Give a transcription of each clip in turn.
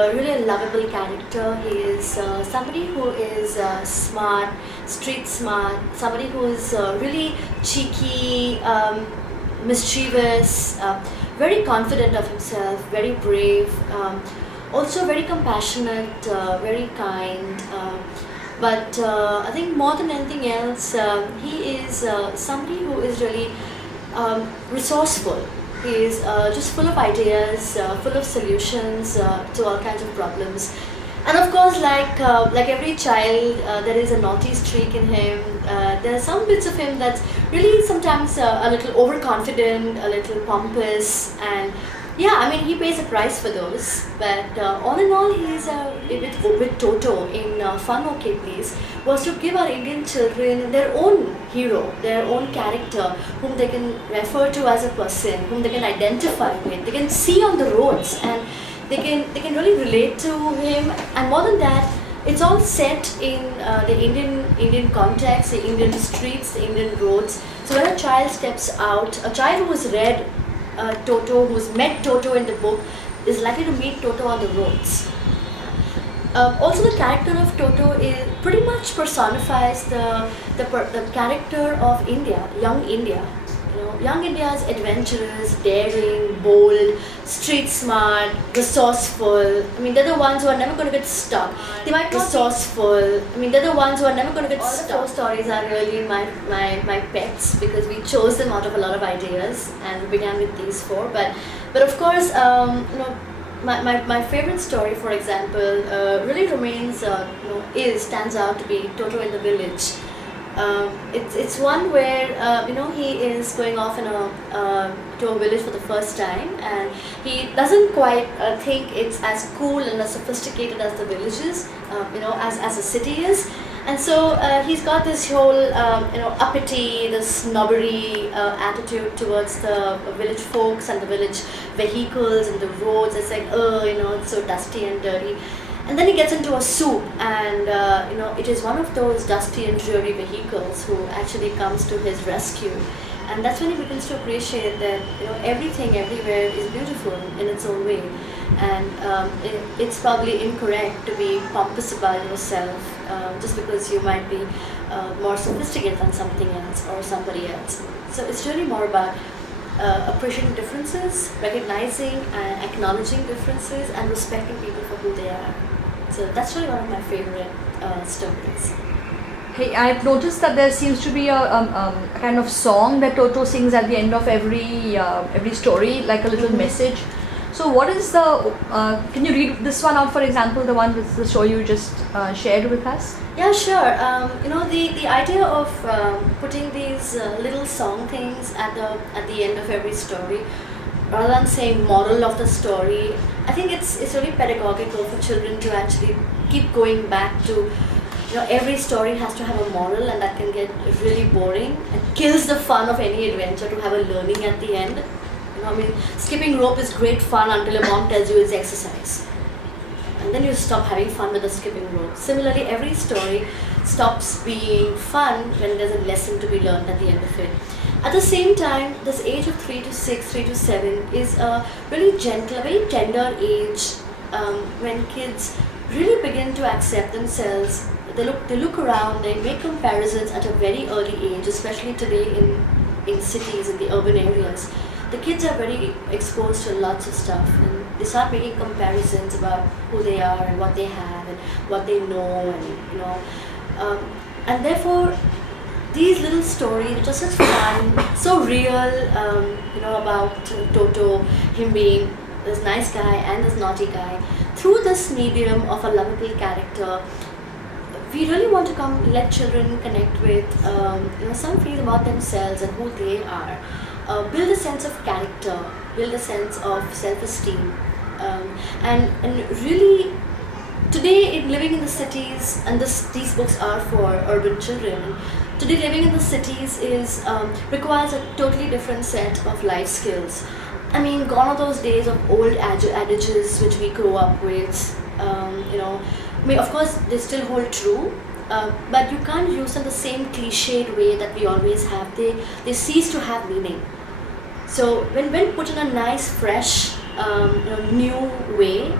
A really lovable character. He is somebody who is smart, street smart, somebody who is really cheeky, mischievous, very confident of himself, very brave, also very compassionate, very kind. But I think more than anything else, he is somebody who is really resourceful. He is just full of ideas, full of solutions to all kinds of problems. And of course, like every child, there is a naughty streak in him. There are some bits of him that's really sometimes a little overconfident, a little pompous, and yeah, I mean he pays a price for those. But all in all, he's with Toto in Fun OK Please was to give our Indian children their own hero, their own character, whom they can refer to as a person, whom they can identify with, they can see on the roads, and they can really relate to him. And more than that, it's all set in the Indian context, the Indian streets, the Indian roads. So when a child steps out, a child who has read Toto, who's met Toto in the book, is likely to meet Toto on the roads. Also, the character of Toto pretty much personifies the character of India, young India. You know, young India is adventurous, daring, bold, street smart, resourceful. I mean, they're the ones who are never going to get stuck. They might be resourceful. I mean, they're the ones who are never going to get stuck. All the four stories are really my pets because we chose them out of a lot of ideas, and we began with these four. But of course, you know. My favorite story, for example, really remains, stands out to be Toto in the Village. It's one where he is going off to a village for the first time, and he doesn't quite think it's as cool and as sophisticated as the village is, as a city is. And so he's got this whole, uppity, this snobbery attitude towards the village folks and the village vehicles and the roads. It's like, it's so dusty and dirty. And then he gets into a soup, and it is one of those dusty and dreary vehicles who actually comes to his rescue. And that's when he begins to appreciate that everything everywhere is beautiful in its own way. And it's probably incorrect to be pompous about yourself just because you might be more sophisticated than something else or somebody else. So it's really more about appreciating differences, recognizing and acknowledging differences, and respecting people for who they are. So that's really one of my favorite stories. Hey, I've noticed that there seems to be a kind of song that Toto sings at the end of every story, like a little message. So what is the, can you read this one out, for example, the one with the story you just shared with us? Yeah, sure. The idea of putting these little song things at the end of every story, rather than saying moral of the story, I think it's really pedagogical for children to actually keep going back to, every story has to have a moral, and that can get really boring and kills the fun of any adventure to have a learning at the end. Skipping rope is great fun until your mom tells you it's exercise. And then you stop having fun with the skipping rope. Similarly, every story stops being fun when there's a lesson to be learned at the end of it. At the same time, this age of 3 to 6, 3 to 7 is a really gentle, a very tender age when kids really begin to accept themselves. They look around, they make comparisons at a very early age, especially today in cities, in the urban areas. The kids are very exposed to lots of stuff, and they start making comparisons about who they are and what they have and what they know, and therefore these little stories, which are such fun, so real, about Toto, him being this nice guy and this naughty guy, through this medium of a lovable character, we really want to let children connect with some feelings about themselves and who they are. Build a sense of character, build a sense of self-esteem, and really today living in the cities, and these books are for urban children. Today living in the cities requires a totally different set of life skills. I mean, gone are those days of old adages which we grew up with. Of course they still hold true, but you can't use them the same cliched way that we always have. They cease to have meaning. So when put in a nice, fresh, new way,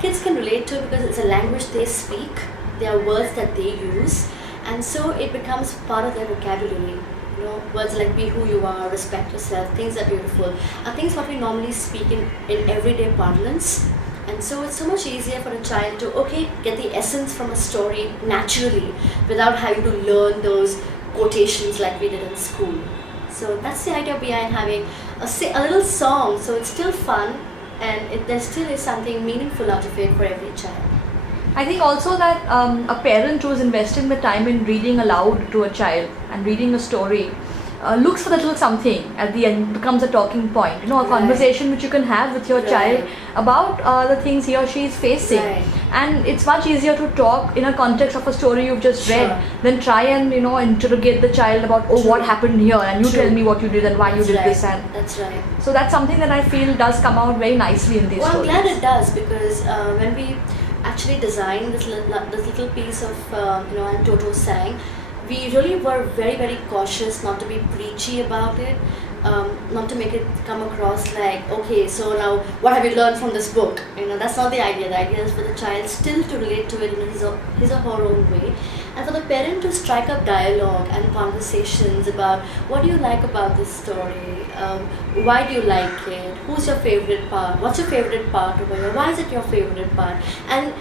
kids can relate to because it's a language they speak. There are words that they use, and so it becomes part of their vocabulary. You know, words like "be who you are," "respect yourself," "things are beautiful," are things what we normally speak in everyday parlance. And so it's so much easier for a child to get the essence from a story naturally without having to learn those quotations like we did in school. So that's the idea behind having a little song. So it's still fun, and there still is something meaningful out of it for every child. I think also that a parent who is investing the time in reading aloud to a child and reading a story looks for that little something at the end, becomes a talking point. You know, a Right. conversation which you can have with your Right. child about the things he or she is facing. Right. And it's much easier to talk in a context of a story you've just read Sure. than try and interrogate the child about True. what happened here and you True. tell me what you did and why you That's did right. this. And That's right. so that's something that I feel does come out very nicely in these Well, I'm stories. glad it does because when we actually designed this little piece of and Toto sang, we really were very, very cautious not to be preachy about it, not to make it come across like, okay, so now what have you learned from this book? That's not the idea. The idea is for the child still to relate to it in his or her own way, and for the parent to strike up dialogue and conversations about what do you like about this story, why do you like it, who's your favorite part, what's your favorite part over here, why is it your favorite part, and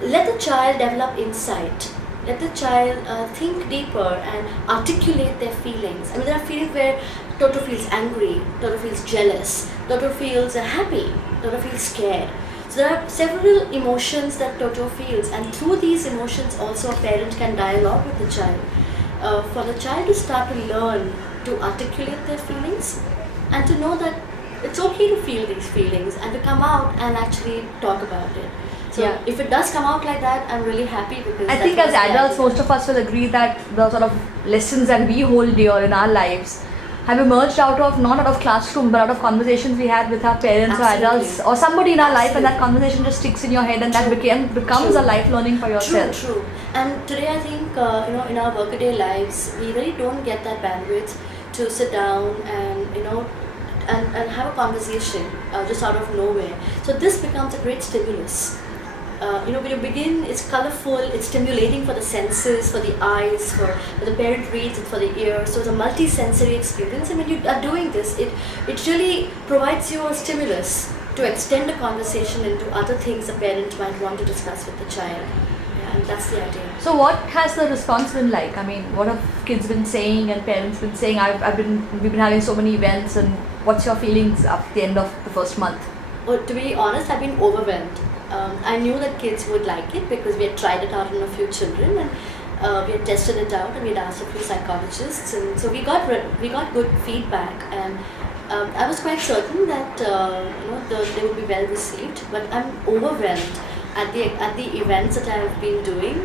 let the child develop insight. Let the child think deeper and articulate their feelings. I mean, there are feelings where Toto feels angry, Toto feels jealous, Toto feels happy, Toto feels scared. So there are several emotions that Toto feels, and through these emotions also a parent can dialogue with the child. For the child to start to learn to articulate their feelings and to know that it's okay to feel these feelings and to come out and actually talk about it. So Yeah. if it does come out like that, I'm really happy because I that think was as the adults, idea. most of us will agree that the sort of lessons that we hold dear in our lives have emerged not out of classroom but out of conversations we had with our parents or Absolutely. adults or somebody in our life, and that Absolutely. conversation just sticks in your head and that True. becomes True. a life learning for yourself. True. And today I think in our workaday lives, we really don't get that bandwidth to sit down and and have a conversation just out of nowhere. So this becomes a great stimulus. When you begin, it's colorful, it's stimulating for the senses, for the eyes, for the parent reads it for the ear. So it's a multi-sensory experience, and when you are doing this, it really provides you a stimulus to extend a conversation into other things a parent might want to discuss with the child. Yeah, and that's the idea. So what has the response been like? I mean, what have kids been saying and parents been saying? We've been having so many events, and what's your feelings at the end of the first month? Well, to be honest, I've been overwhelmed. I knew that kids would like it because we had tried it out on a few children, and we had tested it out, and we had asked a few psychologists, and so we got good feedback, and I was quite certain that they would be well received. But I'm overwhelmed at the events that I have been doing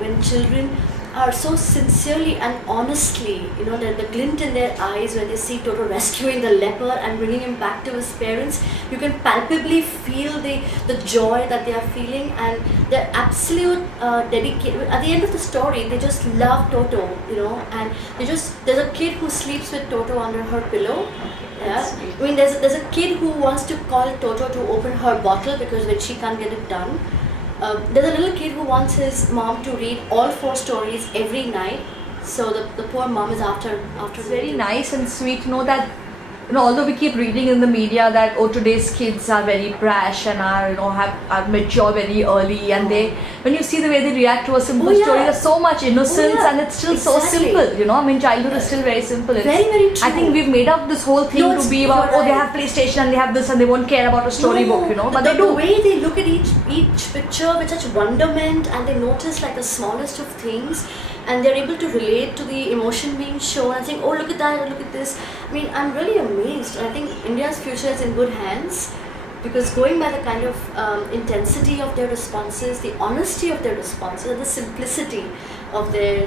when children are so sincerely and honestly, the glint in their eyes when they see Toto rescuing the leper and bringing him back to his parents. You can palpably feel the joy that they are feeling, and their absolute dedication. At the end of the story, they just love Toto, and there's a kid who sleeps with Toto under her pillow. Yeah, I mean, there's a kid who wants to call Toto to open her bottle because when she can't get it done. There's a little kid who wants his mom to read all 4 stories every night. So the poor mom is after. It's very nice and sweet to know that, although we keep reading in the media that today's kids are very brash and are mature very early, and when you see the way they react to a simple Oh, yeah. story, there's so much innocence, yeah. and it's still so Exactly. simple. I mean, childhood is still very simple. It's, Very, very true. I think we've made up this whole thing No, to it's- be about you're they right. have PlayStation and they have this and they won't care about a storybook, but they the do. way they look at each picture with such wonderment, and they notice like the smallest of things, and they're able to relate to the emotion being shown and saying, oh, look at that, or look at this. I mean, I'm really amazed. I think India's future is in good hands, because going by the kind of intensity of their responses, the honesty of their responses, and the simplicity of their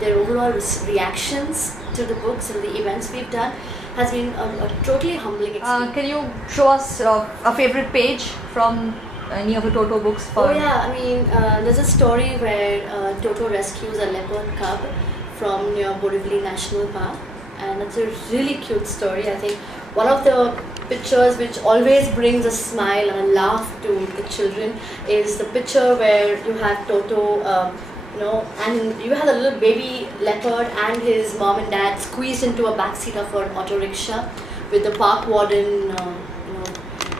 their overall reactions to the books and the events we've done has been a totally humbling experience. Can you show us a favorite page from any of the Toto books? Oh yeah, I mean, there's a story where Toto rescues a leopard cub from near Borivali National Park, and it's a really cute story. I think one of the pictures which always brings a smile and a laugh to the children is the picture where you have Toto, and you have a little baby leopard and his mom and dad squeezed into a backseat of an auto rickshaw with the park warden,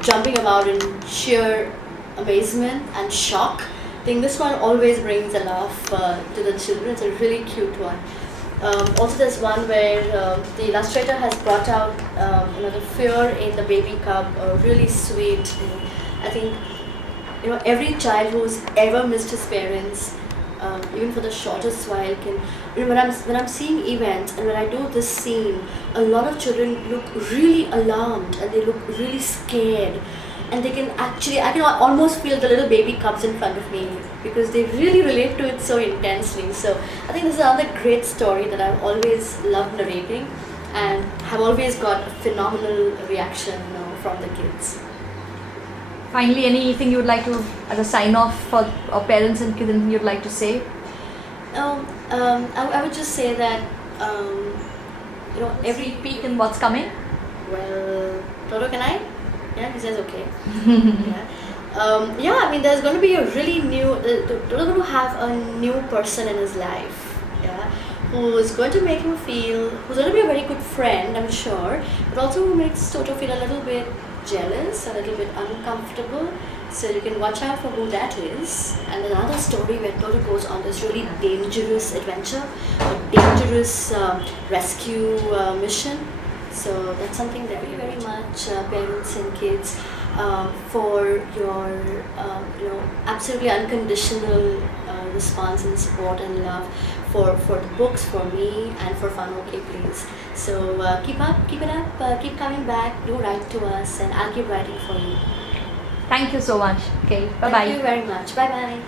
jumping about in sheer amazement and shock. I think this one always brings a laugh to the children. It's a really cute one. Also, there's one where the illustrator has brought out the fear in the baby cub, really sweet. I think every child who's ever missed his parents, even for the shortest while, can. When I'm seeing events and when I do this scene, a lot of children look really alarmed and they look really scared. And I can almost feel the little baby cubs in front of me because they really relate to it so intensely. So I think this is another great story that I've always loved narrating and have always got a phenomenal reaction from the kids. Finally, anything you would like to, as a sign off for our parents and kids, anything you'd like to say? I would just say that every Sneak peek in what's coming. Well, Toto, can I? Yeah, he says okay. I mean, there's going to be a really new. Toto's going to have a new person in his life. Yeah, who's going to make him feel. Who's going to be a very good friend, I'm sure, but also who makes Toto feel a little bit jealous, a little bit uncomfortable. So you can watch out for who that is. And another story where Toto goes on this really dangerous adventure, a dangerous rescue mission. So that's something that very, very much parents and kids for your absolutely unconditional response and support and love for the books, for me, and for Fun OK Please. So keep it up, keep coming back, do write to us, and I'll keep writing for you. Thank you so much. Okay, bye bye. Thank you very much. Bye bye.